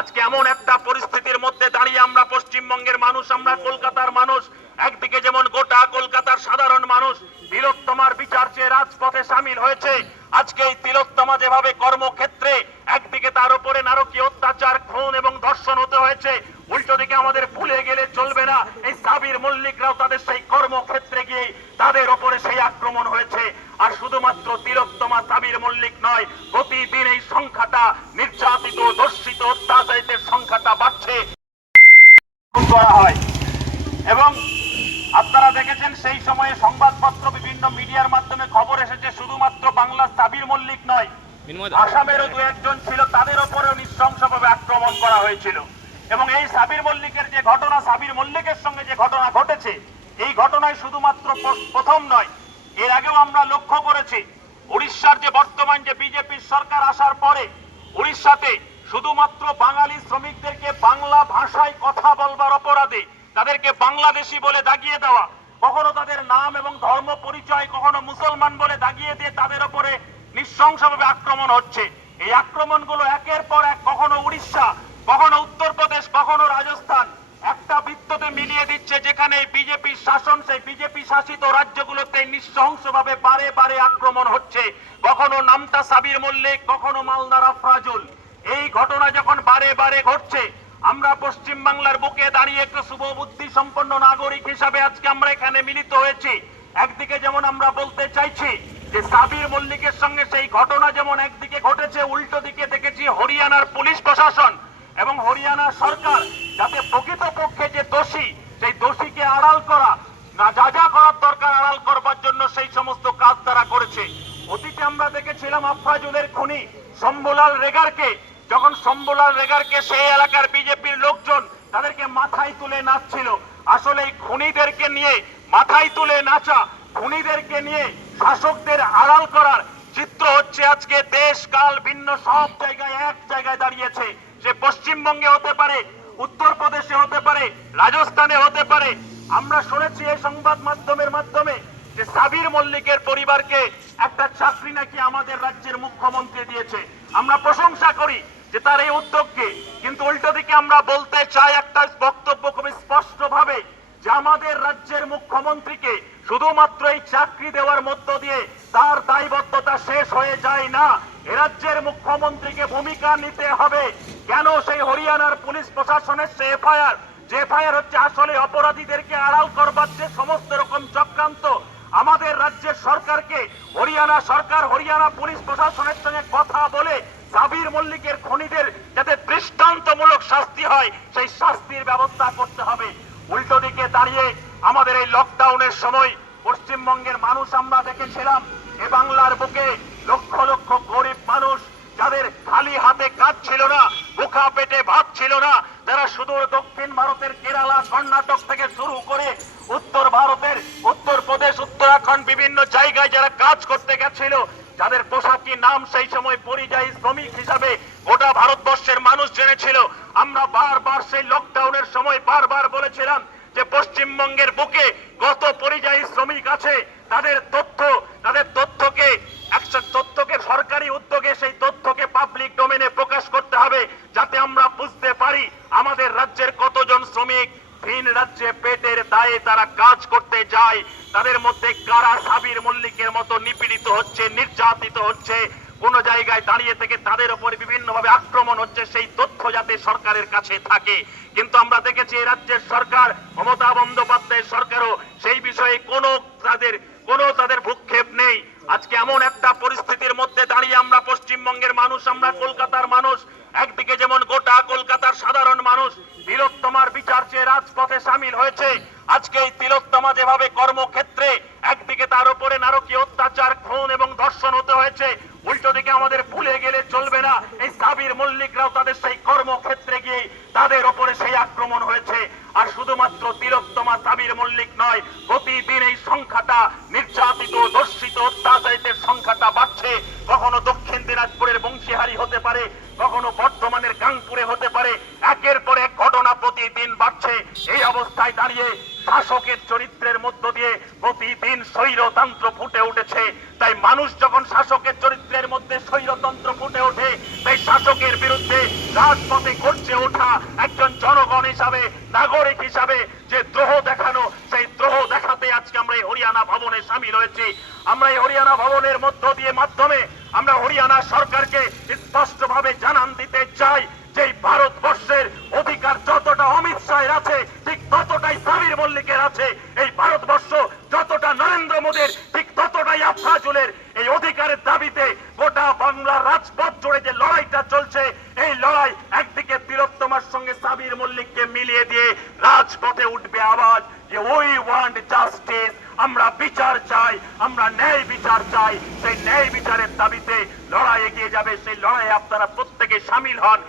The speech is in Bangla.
আজকে এমন একটা পরিস্থিতির মধ্যে দাঁড়িয়ে আমরা পশ্চিমবঙ্গের মানুষ, আমরা কলকাতার মানুষ, একদিকে যেমন গোটা কলকাতার সাধারণ মানুষ, তিলোত্তমার বিচার চেয়ে রাজপথে সামিল হয়েছে। আজকে এই তিলোত্তমা যেভাবে কর্মক্ষেত্রে একদিকে তার উপরে নারকীয় অত্যাচার, খুন এবং ধর্ষণ হতে হয়েছে, উল্টো দিকে আমাদের ভুলে গেলে চলবে না। এই সাবির মল্লিকরাও তাদের সেই কর্মক্ষেত্রে গিয়ে তাদের ওপরে সেই আক্রমণ হয়েছে আর শুধুমাত্র তিলোত্তমা সাবির মল্লিক নয় প্রতিদিন এই সংখ্যাটা নির্যাতিত ধর্ষিত অত্যাচারিতের সংখ্যাটা বাড়ছে করা হয়। এবং আপনারা দেখেছেন সেই সময়ে সংবাদপত্র বিভিন্ন মিডিয়ার মাধ্যমে খবর এসেছে শুধুমাত্র বাংলা সাবির মল্লিক নয়। আসামেরও দু একজন ছিল তাদের ওপরেও নৃশংসভাবে আক্রমণ করা হয়েছিল। এবং এই সাবির মল্লিকের যে ঘটনা সাবির মল্লিকের সঙ্গে যে ঘটনা ঘটেছে এই ঘটনায় শুধুমাত্র প্রথম নয়। এর আগেও আমরা লক্ষ্য করেছি উড়িষ্যার যে বর্তমান যে বিজেপির সরকার আসার পরে উড়িষ্যাতে শুধুমাত্র বাঙালি শ্রমিকদেরকে বাংলা ভাষায় কথা বলবার অপরাধে, তাদেরকে বাংলাদেশি বলে দাগিয়ে দেওয়া, কখনো তাদের নাম এবং ধর্ম পরিচয়, কখনো মুসলমান বলে দাগিয়ে দিয়ে তাদের ওপরে নৃশংসভাবে আক্রমণ হচ্ছে। এই আক্রমণগুলো একের পর এক কখনো উড়িষ্যা, কখনো উত্তরপ্রদেশ, কখনো রাজস্থান, একটা বৃত্ততে মিলিয়ে দিচ্ছে যেখানে বিজেপি শাসন, সেই বিজেপি শাসিত রাজ্যগুলোতে নৃশংসভাবে বারে বারে আক্রমণ হচ্ছে। কখনো নামটা সাবির মল্লিক, কখনো মালদার আফরাজুল। ঘটনা যখন বারে বারে ঘটছে, আমরা পশ্চিম বাংলার বুকে দাঁড়িয়ে একটা শুভ বুদ্ধি সম্পন্ন নাগরিক হিসাবে আজকে আমরা এখানে মিলিত হয়েছি। একদিকে যেমন আমরা বলতে চাইছি যে সাবির মল্লিকের সঙ্গে সেই ঘটনা যেমন একদিকে ঘটেছে, উল্টো দিকে দেখেছি হরিয়ানার পুলিশ প্রশাসন এবং হরিয়ানা সরকার যাতে প্রকৃতপক্ষে যে দোষী সেই দোষীকে আড়াল করা না যা যা করার দরকার আড়াল করবার জন্য সেই সমস্ত কাজ তারা করেছে অতীতে আমরা দেখেছিলাম আফরাজুলের খুনি শম্ভুলাল রেগারকে যখন শম্ভুলাল রেগারকে সেই এলাকার বিজেপির লোকজন তাদেরকে মাথায় তুলে নাচছিল, আসলে এই খুনিদেরকে নিয়ে মাথায় তুলে নাচা, খুনিদেরকে নিয়ে শাসকদের আড়াল করার চিত্র হচ্ছে আজকে দেশ, কাল ভিন্ন, সব জায়গায় এক জায়গায় দাঁড়িয়েছে। সে পশ্চিমবঙ্গে হতে পারে, উত্তরপ্রদেশে হতে পারে, রাজস্থানে হতে পারে। আমরা শুনেছি এই সংবাদ মাধ্যমের মাধ্যমে যে সাবির মল্লিকের পরিবারকে একটা চাকরি নাকি আমাদের রাজ্যের মুখ্যমন্ত্রী দিয়েছে। আমরা প্রশংসা করি যে তার এই উদ্যোগকে। কিন্তু উল্টো দিকে আমরা বলতে চাই একটা বক্তব্য খুবই স্পষ্ট ভাবে যে আমাদের রাজ্যের মুখ্যমন্ত্রীকে শুধুমাত্র এই চাকরি দেওয়ার মধ্য দিয়ে তার দায়বদ্ধতা শেষ হয়ে যায় না। এ রাজ্যের মুখ্যমন্ত্রীকে ভূমিকা নিতে হবে। কেন সেই হরিয়ানার পুলিশ প্রশাসনের সে এফআইআর, যে এফআইআর হচ্ছে আসলে অপরাধীদেরকে আড়াল করবার যে সমস্ত রকম চক্রান্ত, আমাদের রাজ্যের সরকারকে হরিয়ানা সরকার, হরিয়ানা পুলিশ প্রশাসনের সঙ্গে কথা বলে সাবির মল্লিকের খনিদের যাতে দৃষ্টান্তমূলক শাস্তি হয়, সেই শাস্তির ব্যবস্থা করতে হবে। উল্টো দিকে দাঁড়িয়ে আমাদের এই লকডাউনের সময় পশ্চিমবঙ্গের মানুষ আমরা দেখেছিলাম, এ বাংলার বুকে লক্ষ লক্ষ গরিব মানুষ যাদের খালি হাতে কাজ ছিল না বুকা পেটে ভাত ছিল না যারা সুদূর দক্ষিণ ভারতের কেরালা, কর্ণাটক থেকে শুরু করে উত্তর উত্তরাখণ্ড বিভিন্ন জায়গায় যারা কাজ করতে গেছিল, যাদের পোশাকি নাম সেই সময় পরিযায়ী শ্রমিক হিসাবে গোটা ভারতবর্ষের মানুষ জেনেছিল। আমরা বারবার সেই লকডাউনের সময় বারবার বলেছিলাম যে পশ্চিমবঙ্গের বুকে কত পরিযায়ী শ্রমিক আছে, তাদের তথ্য, তাদের তথ্যকে একটা তথ্যকে সরকারি উদ্যোগে সেই তথ্যকে পাবলিক ডোমেনে প্রকাশ করতে হবে, যাতে আমরা বুঝতে পারি আমাদের রাজ্যের কতজন শ্রমিক ভিন রাজ্যে পেটের দায়ে তারা কাজ করতে যায়। তাদের মধ্যে কারা সাবির মল্লিকের মতো নিপীড়িত হচ্ছে, নির্যাতিত হচ্ছে? কোন জায়গায় দাঁড়িয়ে থেকে তাদের উপর বিভিন্ন ভাবে আক্রমণ হচ্ছে, সেই তথ্য যাতে সরকারের কাছে থাকে। কিন্তু আমরা দেখেছি এই রাজ্যের সরকার, মমতা বন্দ্যোপাধ্যায়ের সরকারও সেই বিষয়ে কোনো তাদের কোনো তাদের ভূক্ষেপ নেই। আজকে এমন একটা পরিস্থিতির মধ্যে দাঁড়িয়ে আমরা পশ্চিমবঙ্গের মানুষ, আমরা কলকাতার মানুষ রাজপথে সামিল হয়েছে। আজকে এই তিলোত্তমা যেভাবে কর্মক্ষেত্রে একদিকে তার উপরে নারকীয় অত্যাচার, খুন এবং ধর্ষণ হতে হয়েছে, উল্টো দিকে আমাদের ভুলে গেলে চলবে না। এই সাবির মল্লিকরাও তাদের সেই কর্মক্ষেত্রে গিয়ে তাদের ওপরে সেই আক্রমণ হয়েছে। আর শুধুমাত্র তিলোত্তমা সাবির মল্লিক নয়, প্রতিদিন এই সংখ্যাটা নির্যাতিত, ধর্ষিত, অত্যাচারিতের সংখ্যাটা বাড়ছে। কখনো দক্ষিণ দিনাজপুরের বংশীহারি হতে পারে, কখনো বর্ধমানের গাংপুরে হতে পারে। একের পর এক ঘটনা প্রতিদিন এই অবস্থায় দাঁড়িয়ে শাসকের চরিত্রের মধ্য দিয়ে প্রতিদিন স্বৈরতন্ত্র ফুটে উঠেছে। তাই মানুষ যখন শাসকের চরিত্রের মধ্যে স্বৈরতন্ত্র ফুটে ওঠে, তাই শাসকের বিরুদ্ধে রাজপথে ঘটছে ওঠা একজন জনগণ হিসাবে, নাগরিক হিসাবে যে দ্রোহ দেখানো, সেই দ্রোহ দেখাতে আজকে আমরা এই হরিয়ানা ভবনে সামিল হয়েছি। আমরা এই হরিয়ানা ভবনের মধ্য দিয়ে মাধ্যমে আমরা হরিয়ানা সরকারকে স্পষ্টভাবে জানান দিতে চাই যে এই ভারতবর্ষের অধিকার যতটা অমিত আছে, ঠিক ততটাই সাবির মল্লিকের আছে। এই ভারতবর্ষ যতটা নরেন্দ্র মোদীর, ঠিক ততটাই আফাজুলের এই অধিকারের দাবিতে গোটা বাংলার রাজপথ জুড়ে যে লড়াইটা চলছে, এই লড়াই একদিকে তিলোত্তমার সঙ্গে সাবির মল্লিককে মিলিয়ে দিয়ে রাজপথে উঠবে আওয়াজ যে উই ওয়ান্ট জাস্টিস আমরা বিচার চাই, আমরা ন্যায় বিচার চাই। সেই ন্যায় বিচারের দাবিতে লড়াই এগিয়ে যাবে, সেই লড়াইয়ে আপনারা প্রত্যেকে সামিল হন।